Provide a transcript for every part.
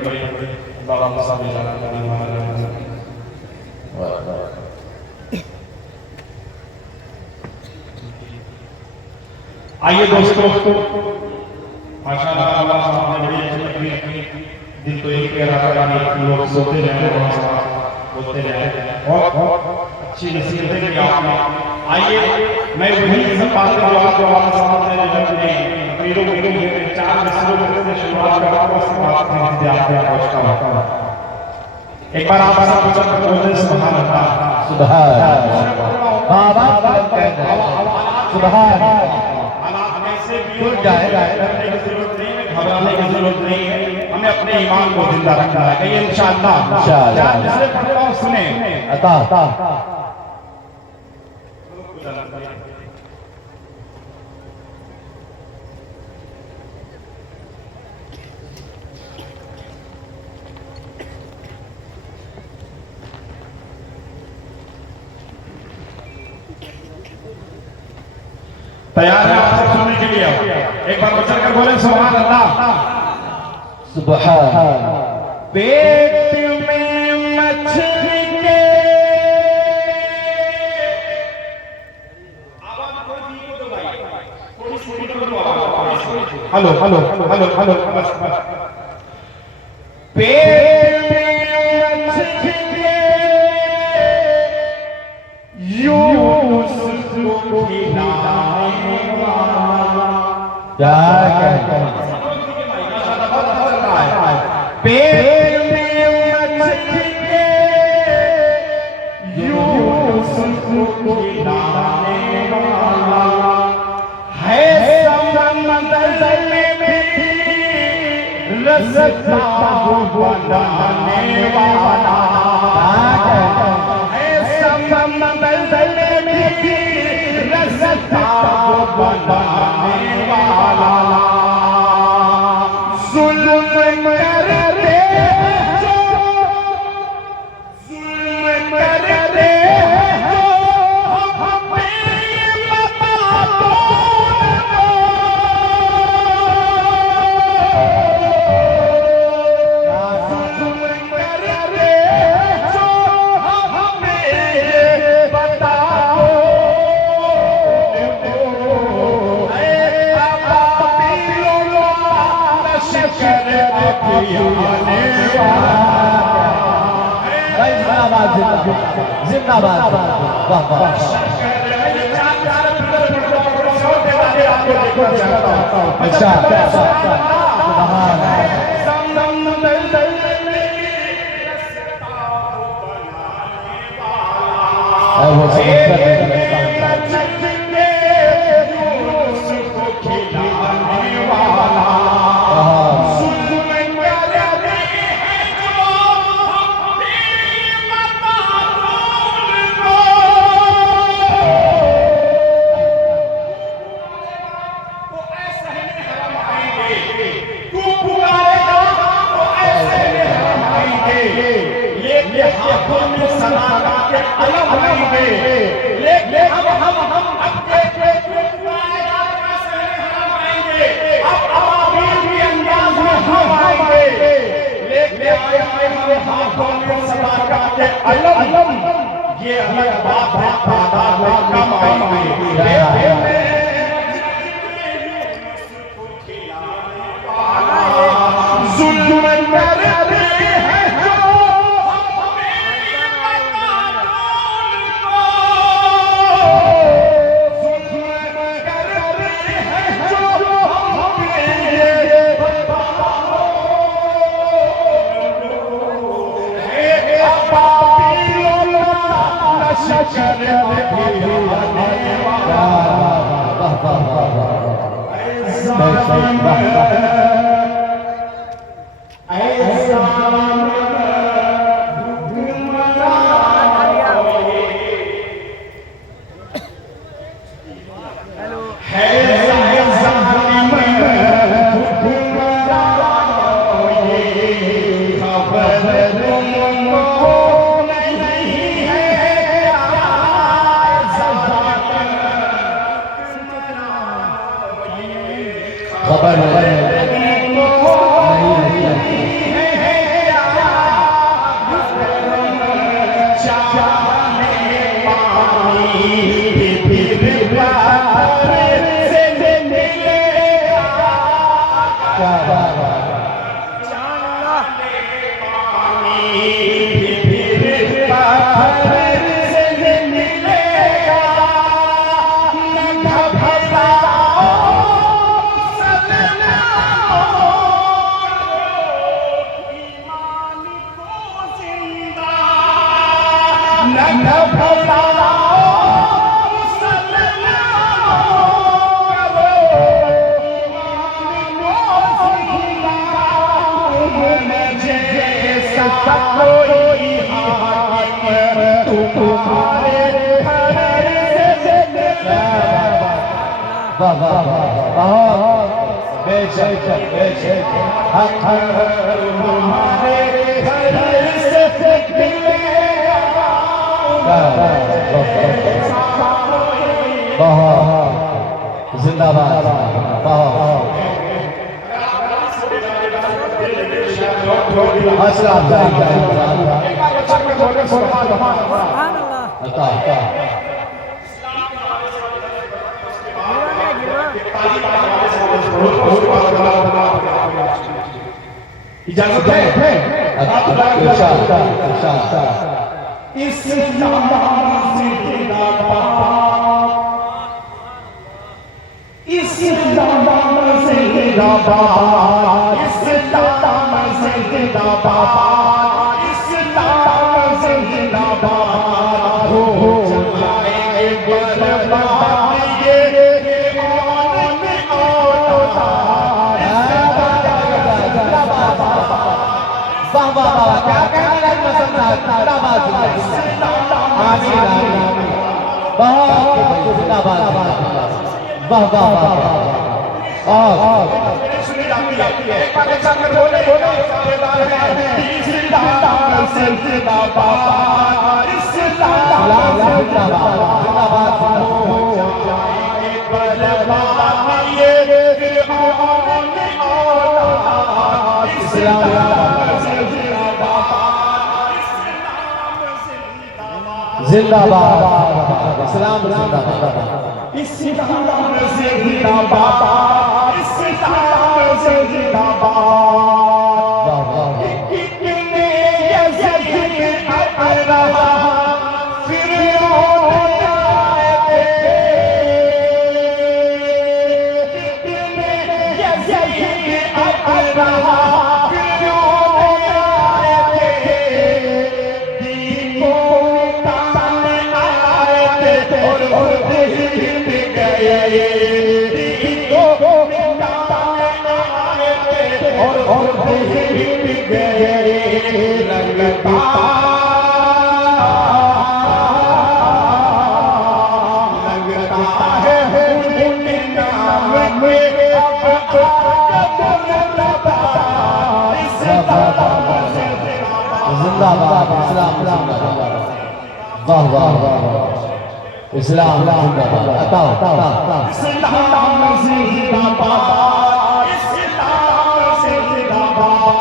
आइए दोस्तों, माशाअल्लाह अल्लाह साहब ने बड़ी अच्छी तकरीर की। दिन तो एक कह रहा था कि लोग सोते रहे बोलते रहे और अच्छी नसीहतें की आपने। आइए मैं वही सब बातें जो आप साहब ने अपने तकरीरों में 4 मिसरों से शुरुआत कर रहा हूँ, उसके बाद मैं आपको पहुंचता हूँ। एक बार आप सब कुछ बोलते हैं सुभान अल्लाह, सुभान बाबा सुभान जुड़ जाएगा, डरने की जरूरत नहीं है, घबराने की जरूरत नहीं है, हमें अपने ईमान को जिंदा रखना है। कहिए इंशाअल्लाह, जिससे पढ़ता हूं सुने अता तैयार है आप सब सुनने के लिए? एक बार बचल कर बोले सुभान अल्लाह। सुभान पेट में मछली के आवाज थोड़ी दो भाई, थोड़ी सी दो आवाज। हेलो हेलो हेलो हेलो, पेट में मछली के यूसुफ को खिलाने वाला क्या कहते हैं? पेट में मछली के यूसुफ को खिलाने वाला है, समंदर में भी रस्ता बनाने वाला है, समंदर में भी रस्ता बनाने वाला। जुल्म करते जिंदाबाद वाह वाह। अच्छा ये अलग बात है, कम आएंगे जुल्म करते हैं जो खबर नहीं वाह वाह वाह बेशक बेशक हक तुम्हारे घर से मिले वाह जिंदाबाद वाह अस्सलाम इजाजत है इस जिंदाबाद इस्लाम जिंदाबाद इस्लाम जिंदाबाद इस्लाम जिंदाबाद कितने यज़ीद अकरा फिरौन आए थे कितने यज़ीद अकरा वाह वाह वाह इस्लाम जिंदाबाद बताओ इस्लाम जिंदाबाद इस्लाम जिंदाबाद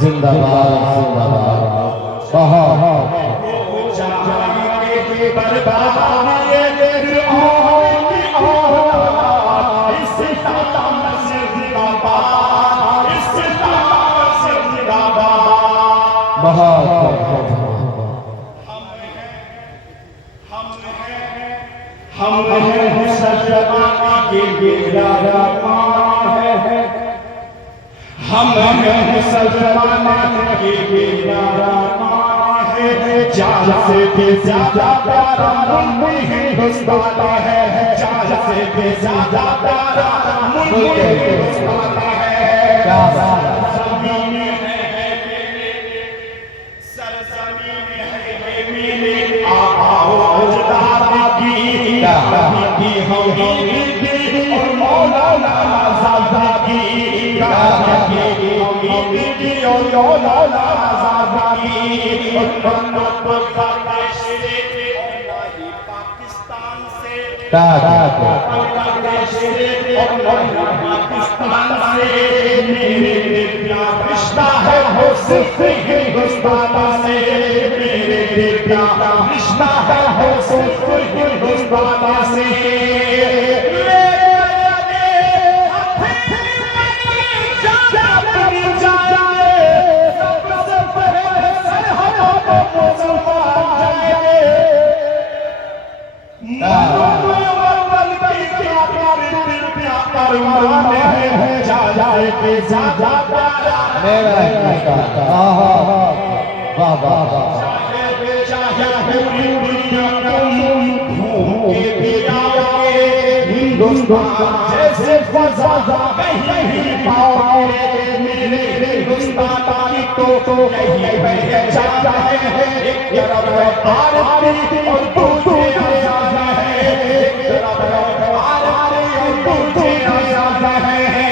जिंदाबाद हम मुसलमान के बेगारा है जान से भी ज्यादा प्यारा मुल्क हिंदुस्तान है जान से भी ज्यादा प्यारा मुल्क हिंदुस्तान है क्या बात ज़मीन है सरज़मीन है मेरे आओ अजदाद की हम और मौलाना आज़ाद की मौलाना आजादी पाकिस्तान से रिश्ता है हो सिर्फ हिंदुस्तान से, मेरे रिश्ता है हो सिर्फ हिंदुस्तान से। मेरा वाह वाह हिंदुस्तान जैसे फजा कहीं पाओगे, मेरे हिंदुस्तान की तो यही पहचान है। एक तरफ भारत और दूसरी आजाद है, एक तरफ भारत और दूसरी आजाद है।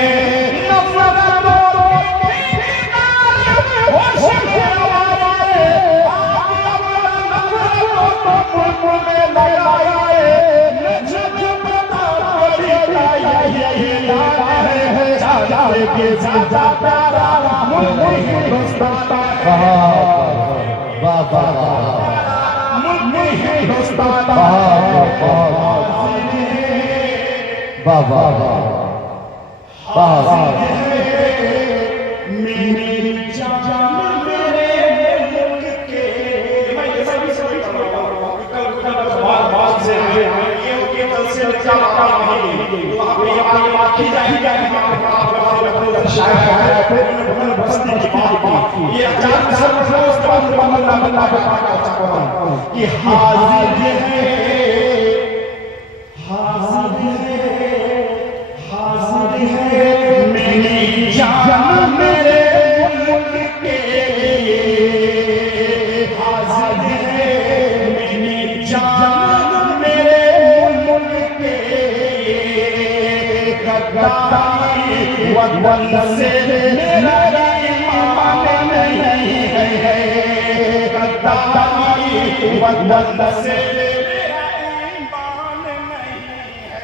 मेरी जान मेरे मुल्क के, ये हाजिर है, हाजिर है मेरी जान मेरे मुल्क के, हाजिर है मेरी जान मेरे मुल्क के। गद्दारी वतन से मेरा ईमान नहीं है, गद्दारी वतन से मेरा ईमान नहीं है।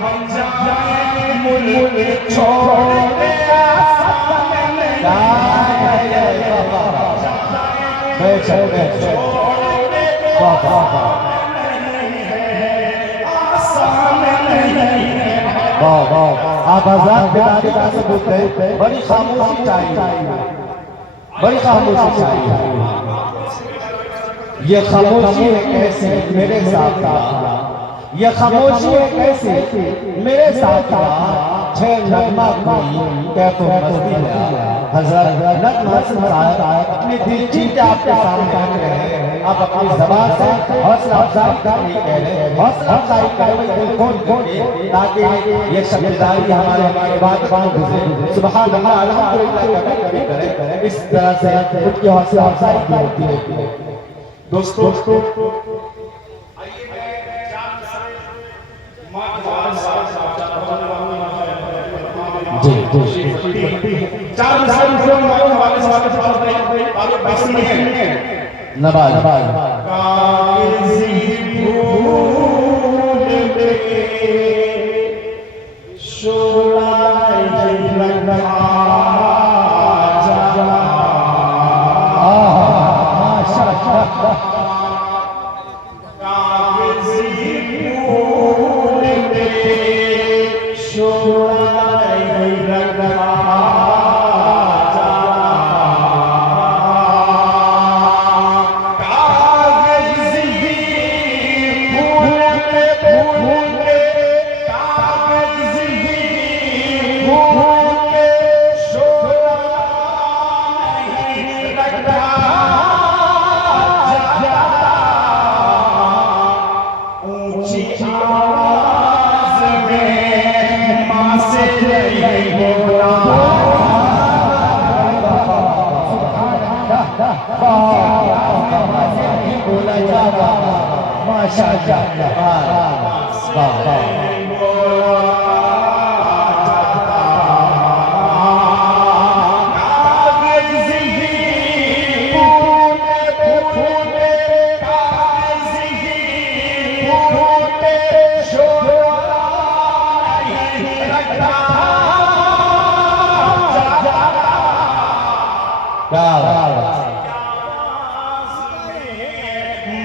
हम जाए मुल्क छोड़े आप आजाद पिता से पूछते हैं, बड़ी खामोशी चाहिए, बड़ी खामोशी चाहिए। ये खामोशी है कैसे मेरे साथ, ये खामोशी है कैसे मेरे साथ। छह नगमा कोई कैफो मस्ती है, हज़रत नगमा साहब अपनी दिलचस्पी आपके सामने रख रहे हैं। आप अपनी ज़बान से हौसला अफजाई नहीं कह रहे, हौसला अफजाई करें कौन ताकि ये शब्दारी हमारे बात गुजरे। सुभान अल्लाह, अल्हम्दुलिल्लाह करें, इस तरह से उनकी हौसला अफजाई होती है। दोस्तों जी नवाज कागज़ माशाअल्लाह वाह वाह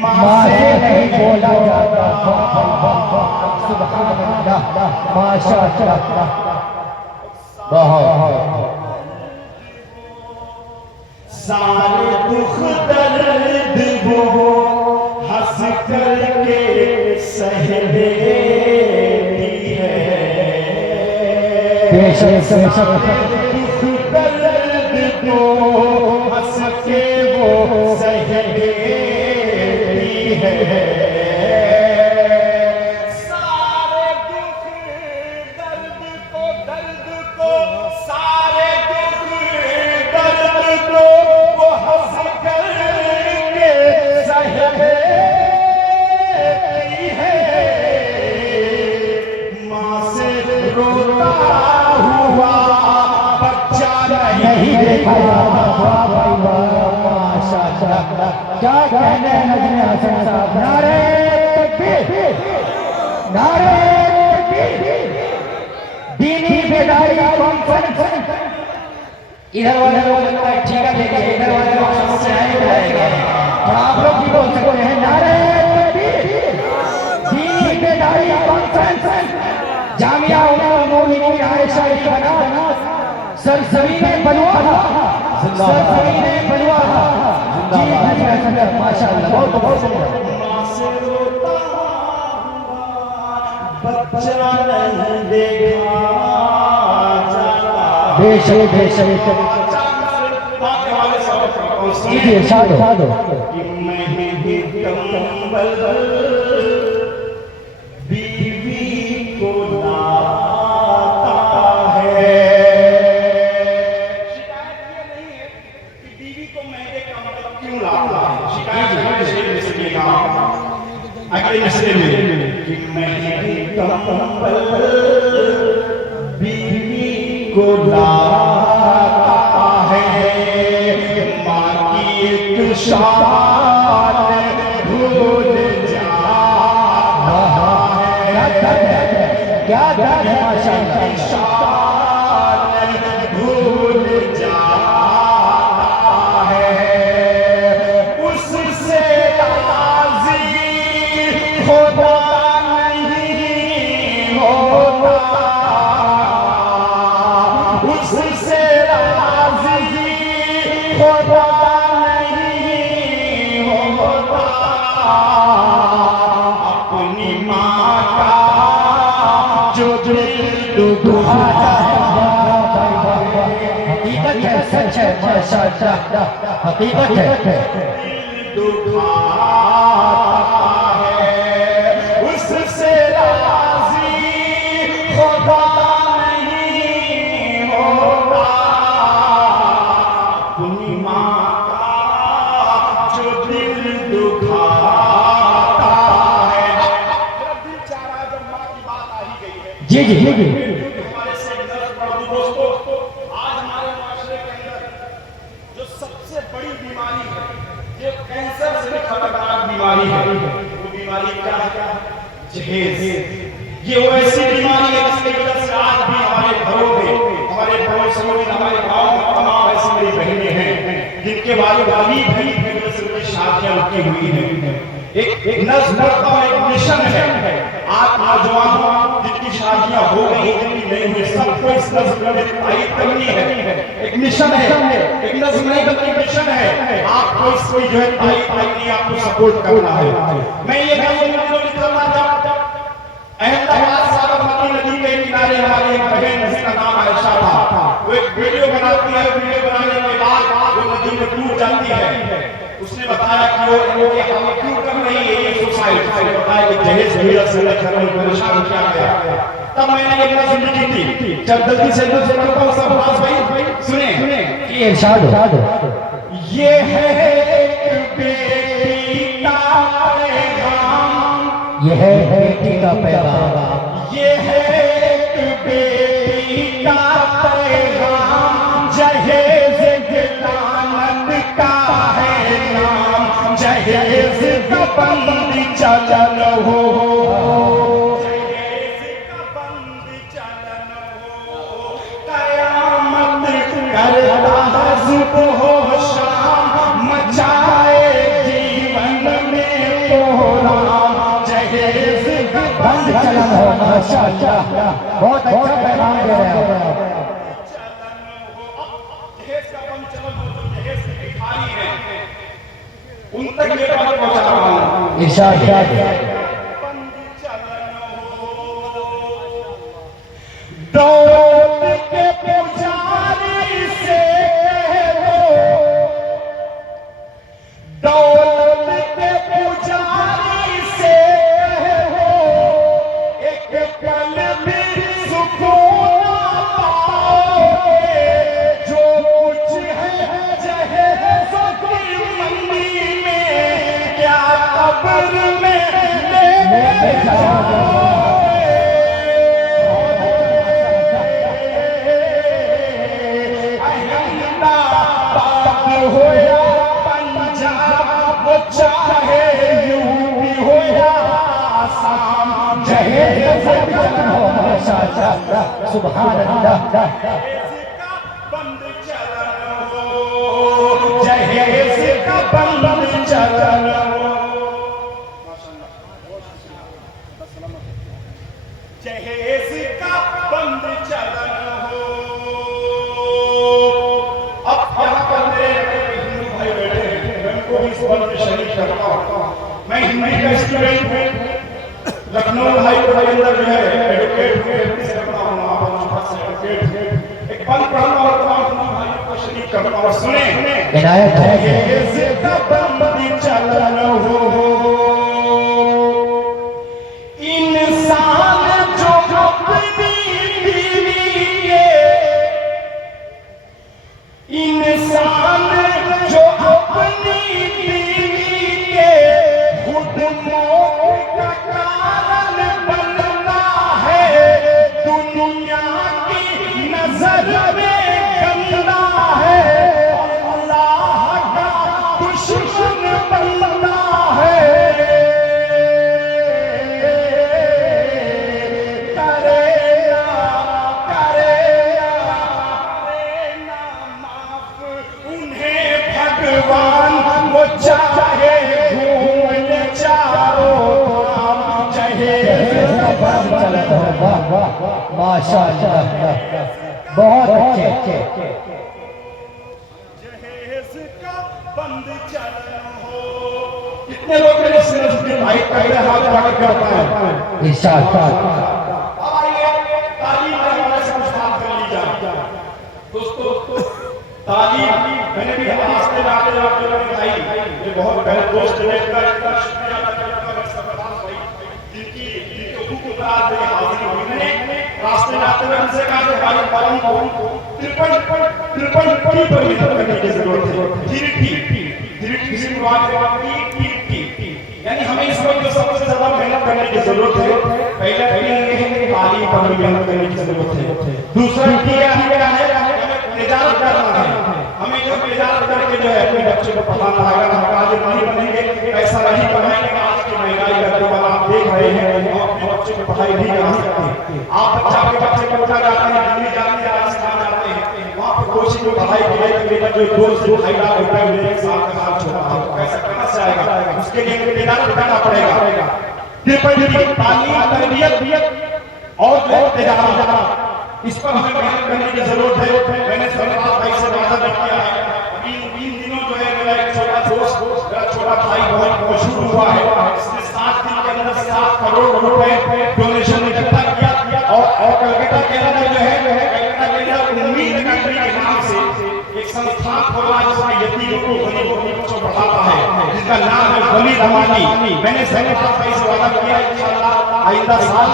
मासे नहीं बोला जाता सुभान अल्लाह माशाअल्लाह बहुत सारे दुख दर्द वो हंस करके सह देती है बेशक दुख दर्द को हंस के वो सह देती है सारे दुख दर्द को सारे दुख दर्द को वो हंस करके सह देती है माँ से रोता हुआ बच्चा नहीं देखा जाता वाह भाई वाह माशाअल्लाह क्या कहने हैं नजमी हसन साहब नारे तकबीर नारे तकबीर दीनी बेदारी कॉन्फ्रेंस इधर वाले लोग लगता है ठीक है देखिए इधर वाले लोग समझ से आए जाएंगे और आप लोग भी बोल सकते हैं नारे तकबीर दीनी बेदारी कॉन्फ्रेंस जामिया उम्मुल मोमिनीन आयशा की बनात सरसरीने बनवा सरसरीने बनवा माशाअल्लाह बहुत बच्चा नहीं देखा जाता बेशक ये इरशाद हो कि मैं कंबल बीवी को लाता है शिकायत ये नहीं है कि बीवी को महंगे कंबल क्यों लाता है शिकायत अगले मिसरे में कि महंगे कंबल बीवी को लाता है माँ की एक शान भूल जाता है क्या दर्द है माशाअल्लाह शान भूल जाता है उससे राज़ी खुदा नहीं होता उससे राज़ी खुदा नहीं होता अपनी माँ का जो दिल दुखाता हकीकत है सच है माशाअल्लाह हकीकत है दुखाता है उससे राज़ी खुदा नहीं होता अपनी माँ का जो दिल दुखाता है मेरा दिल चाह रहा है जब माँ की बात आ ही गई है जी हमारे सेमिनार पढ़ो दोस्तों आज हमारे माशरे के अंदर जो सबसे बड़ी बीमारी है जो कैंसर से भी खतरनाक बीमारी है वो बीमारी क्या है जहेज ये वो ऐसी बीमारी है जिसकी वजह से आज भी हमारे घरों में हमारे पड़ोसियों में हमारे गांव में तमाम ऐसी मेरी बहनें हैं जिनके बारे गरीब है उनकी शादियां रुकी हुई हैं एक नस्ल का एक मिशन है आप नौजवान जिनकी शादियां हो गई जिनकी नहीं हुई सबको इस नस्ल में तारीफ करनी है एक मिशन है एक नस्ल नहीं बल्कि मिशन है आपको इसको जो है तारीफ करनी है आपको सपोर्ट करना है मैं ये करना चाहता हूं अहमदाबाद साबरमती नदी के किनारे हमारी एक बहन जिसका नाम आयशा था वो एक वीडियो बनाती है वीडियो बनाने के बाद वो नदी में डूब जाती है उसने बताया कि वो हम क्यों कर रही है ये सुसाइड उसने बताया कि दहेज भैया से लेकर उनको परेशान किया गया तब मैंने एक नज़र लिखी थी जब जल्दी से करता हूं सब बात भाई सुने ये इरशाद हो ये है एक बेटी तारे गाम यह है बेटी का पैगाम, ये है एक बेटी का पैगाम, जहेज गिलानत का है नाम, जहेज का बंद चलन हो, जहेज का बंद चलन हो, कयामत करता सुबह हो शाम, मचाए जीवन में कोहराम, जहेज का बंद चलन हो। माशाअल्लाह, बहुत अच्छा पैगाम दे रहे हो। जहेज का बंद चलन हो, जो जहेज के भिखारी हैं उन तक ये बात पहुंचा रहा हूं। इरशाद बंद चलन हो, दौलत के पुजारी से कहो, दौलत के पुजारी से कहो, एक पल भी सुकून ना पाओगे, जो कुछ है जहेज़ों की मंडी में, क्या कब्र में लेके जाओगे। अहमदाबाद हो या पंजाब, वो चाहे यूपी हो या आसाम, जहेज चलन हो। माशाअल्लाह, सुभान अल्लाह। बंद चलन हो, जहेज का बंद चलन हो, जहेज का बंद चलन हो। अब यहाँ पर मेरे हिंदू भाई बैठे हैं, मैं उनको भी इस बंद में शरीक करता हूँ। मैं हिंदी का स्टूडेंट हूँ, लखनऊ हाई कोर्ट के अंदर जो है एडवोकेट हूँ, करता हूँ, वहाँ पर मुझे से एडवोकेट एक बंद पढ़ना और तमाम हिंदू भाइयों को शरीक करता हूँ। सुने इनायत है। जहेज का बंद चलन हो, इंसान जो अपनी बीवी के, इंसान जो अपनी बीवी के खुद मौत का कारण बनता है, दुनिया की नजर में गंदा है, अल्लाह का दुश्मन बनता है। भगवान वो चाहे घूम चारों धाम, जहेज का बंद चलन हो। वाह वाह, माशाअल्लाह, बहुत अच्छे। जहेज का बंद चलन हो। कितने लोग मेरे सिर भाई पहले हाथ उठा के करता है। इरशाद। आइए तालीम के हवाले से कुछ बात कर ली जाए। दोस्तों तालीम मैंने भी रास्ते में आते जाते बताई, ये बहुत पहले दोस्त ने इतना शुक्रिया अदा करता हूं सरफराज भाई, जिनके हुक्म पर आज ये हाजिर हुई। मैंने रास्ते में आते हुए उनसे कहा कि भाई पालन को 53 पर मेहनत करने की जरूरत है। धीरे किसी बात की, यानी हमें इस वक्त सबसे ज्यादा मेहनत करने की जरूरत है। पहले तालीम पर मेहनत करने की जरूरत है। दूसरा क्या है, तिजारत करना है। हमें जो तिजारत करके जो है अपने बच्चे को पढ़ाना है। हम आज नहीं बनेंगे, पैसा नहीं कमाएंगे, आज की महंगाई का दौर आप देख रहे हैं, अपने बच्चे को पढ़ाई नहीं करा सकते। आप के बच्चे पढ़ना जाते हैं, दिल्ली जाते हैं, राजस्थान जाते हैं, वहाँ पर कोचिंग में पढ़ाई करेगा, जो 2 से 2.5 लाख रुपए में एक साल का खर्च होता है, पैसा कहाँ से आएगा? उसके लिए तिजारत करना पड़ेगा। तालीम, तरबियत और जो तिजारत, इस पर हमें मेहनत करने की जरूरत है। मैंने सरफराज भाई से वादा भी किया है। अभी इन दिनों जो है मेरा एक छोटा दोस्त, मेरा छोटा भाई बहुत मशहूर हुआ है, इसने 7 दिन के अंदर 7 करोड़ रुपए डोनेशन इकट्ठा किया और कलकत्ता के अंदर जो है, कलकत्ता के अंदर उम्मीद कंट्री के नाम से एक संस्थान खोला जिसमें यतीमों को, गरीबों को पढ़ाता है, जिसका नाम है वली रमानी। मैंने सरफराज भाई से वादा किया इंशाअल्लाह आइंदा साल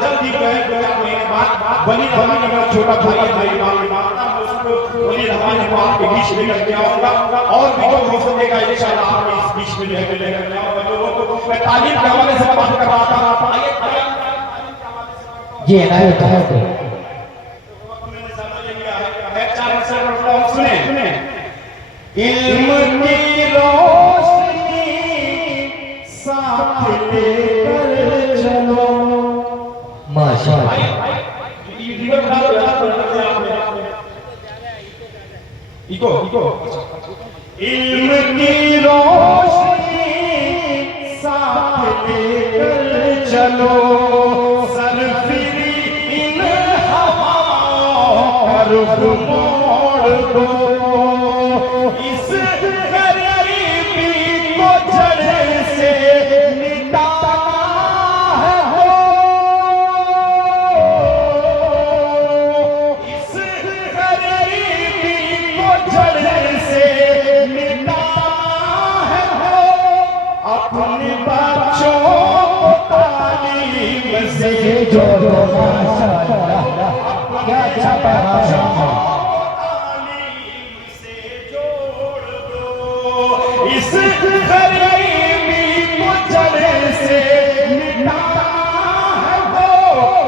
जल्दी जो है 2 महीने बाद वली रमानी मेरा छोटा भाई है, मेरी मां की माता, वली रहमान को आपके बीच में लेकर आऊंगा और भी जो हो सकेगा इंशाअल्लाह आपके इस बीच में लेकर आऊंगा। लोगों को मैं तालीम के हवाले से बात कर रहा था। आइए ये इनायत है तो मैंने ज्यादा ले लिया है 4 अक्षर पढ़ता हूं, सुने। इल्म की रोशनी साथ लेकर चलो। माशाअल्लाह। इको इल्म की रोशनी साथ लेकर चलो, सरफिरी इन हवाओं का रुख मोड़ दो, इस गरीबी को जड़ से मिटाना है हो, इस गरीबी को जड़ से मिटाना है हो, अपने बच्चों को तालीम से जोड़ो माशाअल्लाह। क्या छापा है तालीम से जोड़ दो, इस गरीबी को जड़ से मिटाना है हो,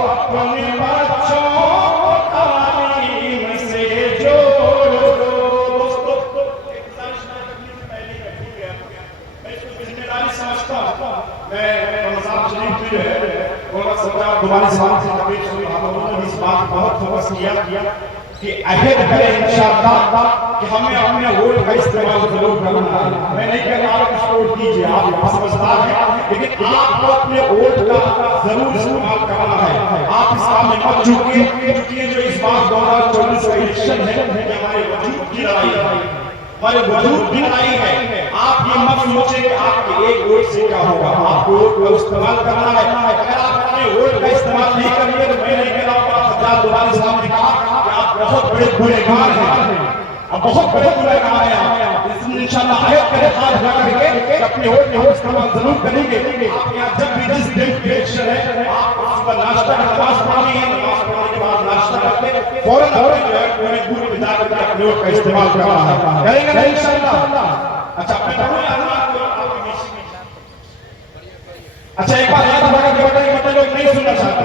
अपने बच्चों को तालीम से जोड़ दो। दोस्तों एक गुजारिश मैं करनी थी, पहले ही भूल गया। मैं इसको जिम्मेदारी समझता हूं। मैं रमजान शरीफ में जो है थोड़ा समझा दोबारा से तकरीर शुरू उन्होंने इस बात पर बहुत फोकस किया कि अहद करें इंशाअल्लाह कि हमें अपने वोट का इस्तेमाल जरूर करना है। मैं नहीं कह रहा कि वोट दीजिए, आप समझदार हैं, लेकिन आपको अपने वोट का जरूर इस्तेमाल करना है। आप इस काम में मत चूकिए जो इस बार 2024 का इलेक्शन है ये हमारे वजूद की लड़ाई है, हमारे वजूद की लड़ाई है। आप ये मत सोचें कि आपके एक वोट से क्या होगा, आपको वोट का इस्तेमाल करना है। अगर आप अपने वोट का इस्तेमाल नहीं करेंगे तो मैं नहीं कह रहा हूं सरदार दुलारी साहब ने कहा कि आप बहुत बड़े गुनहगार हैं, अब बहुत बड़े गुनहगार हैं आप। इसलिए इंशाअल्लाह आयत करे हाथ लगा करके अपने वोट का इस्तेमाल जरूर करेंगे। आप यहाँ जब भी जिस दिन इलेक्शन है आप सुबह नाश्ता नमाज पढ़नी है, नमाज पढ़ने के बाद नाश्ता करके फौरन अपने जो है दूर में जाकर के अपने वोट का इस्तेमाल करना है। करेंगे ना इंशाअल्लाह। अच्छा मैं पढ़ूं या अच्छा एक बार याद रखा कि बड़े लोग नहीं सुनना चाहते।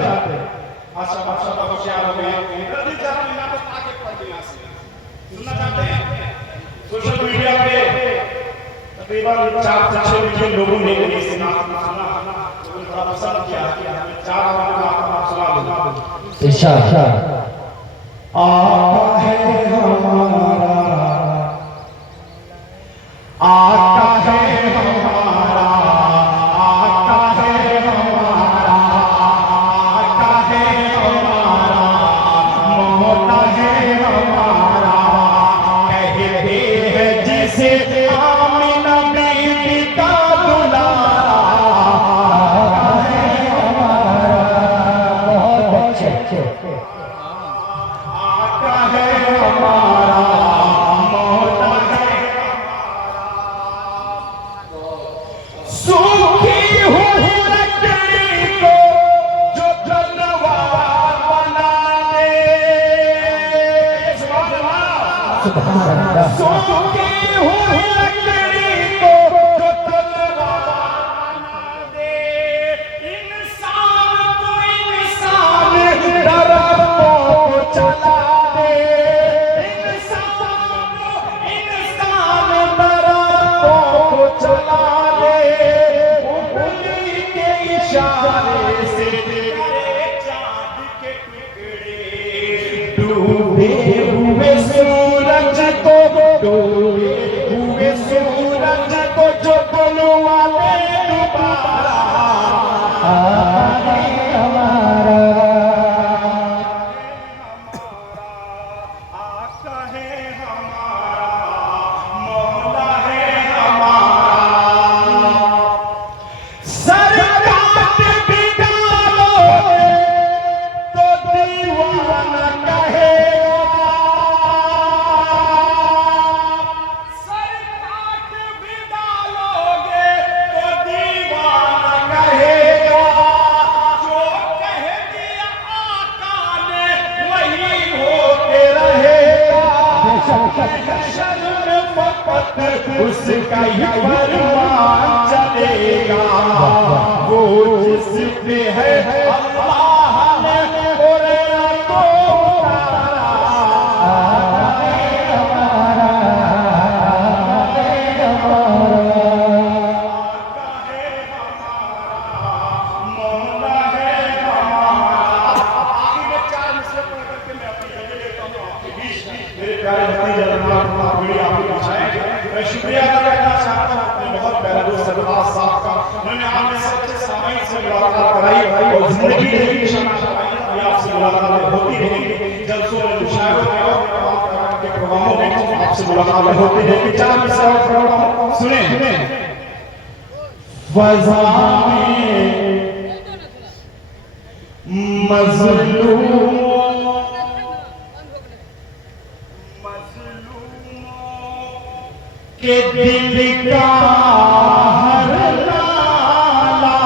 माशाअल्लाह होशियार हो गए, दिल चाहता है यहाँ पे आके पढ़ देना सुनना चाहते हैं। सोशल मीडिया पे तकरीबन 4 से 6 मिलियन लोगों ने इस नाम को सुना, उन्होंने बड़ा पसंद किया। 4 मिलियन आप सुना दो इरशाद। आका है हमारा, आका है हमारा, आका है हमारा, आका है हमारा, मौला है हमारा, कहते हैं जिसे आमिना बीबी का दुलारा, आका है हमारा। बहुत अच्छे। आका है हमारा, मौला है सूखी हुई लकड़ी को जो तलवार बना दे, सुभान अल्लाह। सूखी हुई लकड़ी को जो तलवार बना दे, इंसान को इंसान दरख्तों को चला दे, इंसान को इंसान दरख्तों को चला दे, उंगली के इशारे से करे चांद के टुकड़े, डूबे हुए सूरज को, डूबे हुए सूरज को जो बुलवा ले दोबारा, आका है हमारा। आका है हमारा, मौला है हमारा। सर काट भी डालोगे तो दीवाना कहेगा, सर काट भी डालोगे तो दीवाना कहेगा, जो कह दिया आका ने वही होके रहेगा, जिस पे है अल्लाह ने कुरान को उतारा शुक्रिया अदा करना चाहता हूं अपने बहुत प्यारे दोस्त सरफराज साहब का। उन्होंने आपने सच्चे सामाई से मुलाकात कराई और जिंदगी की शमा शमाई आपसे मुलाकात होती रहेगी। जलसों में, मुशायरों में और तमाम के प्रोग्रामों में आपसे मुलाकात होती रहेगी। चार मिसरा और प्रोग्राम सुने। फज़ा में मज़लूम के दिल का हर लाला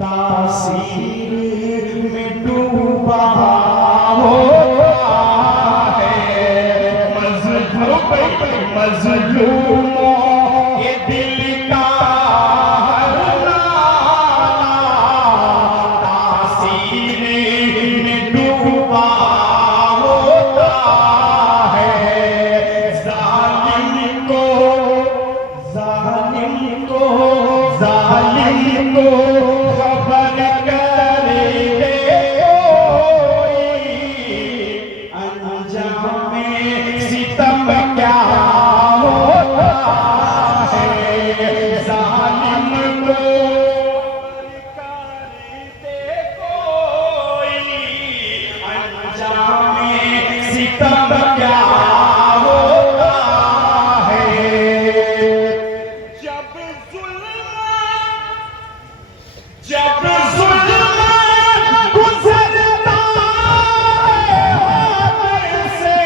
तासीर में डूबा होता है। मज़लूमों के दिल का हर लाला तासीर में डूबा होता है। जालिम को खबर कर दे कोई अंजाम में सितम क्या होता है। जालिम को खबर कर दे कोई अंजाम में सितम क्या होता है। जब जुल्म गुजरता है से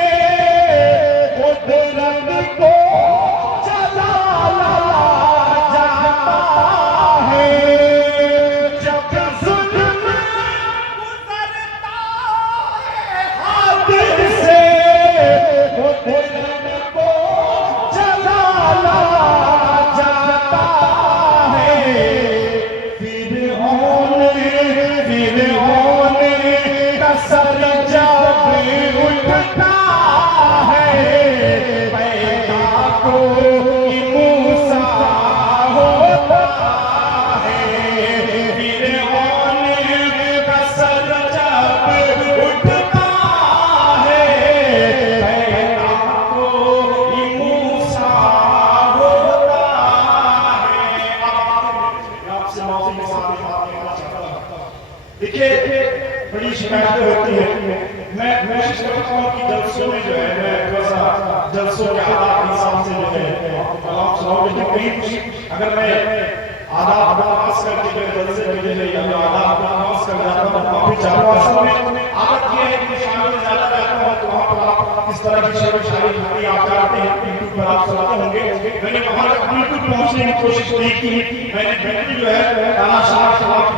कुदरत को जलाला जाता है। जब जुल्म गुजरता है हाथ से कुदरत को जलाला जाता है। सर जब उठता है पैदा कोई मूसा होता है। फिरऔन का सर जब उठता है पैदा कोई मूसा होता है। आपसे देखिए बड़ी शिकायतें होती है। मैं कोशिश करता हूँ कि जलसों में जो है मैं थोड़ा सा जलसों के आदाब के हिसाब से जो है आप सुनाऊं। लेकिन कहीं कुछ अगर मैं आदाब पास करके जो है जलसे में जो है या मैं आदाब पास कर जाता हूँ तो काफी चारों असल में आदत ये है कि शामिल ज्यादा रहता हूँ तो वहाँ पर आप इस तरह की शेर शायरी खाली आप करते हैं यूट्यूब पर आप सुनाते होंगे। मैंने वहाँ तक बिल्कुल पहुँचने की कोशिश नहीं की। मैंने बिल्कुल जो है ताना शाह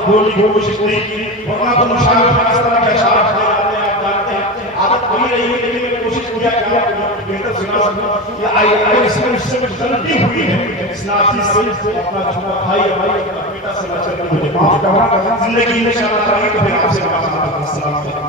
बोलने की कोशिश नहीं की। वरना तो मुशाहिर इस तरह के अशार खाए जाते हैं आप जानते हैं। आदत वही रही है लेकिन मैंने कोशिश किया कि आप बेहतर सुना सकूं या अगर इसमें उससे कुछ गलती हुई है इस नाची से अपना छोटा भाई अपना बेटा से बचा के मुझे माफ करना। जिंदगी इंशाअल्लाह रहेगी तो फिर आपसे बात करूंगा।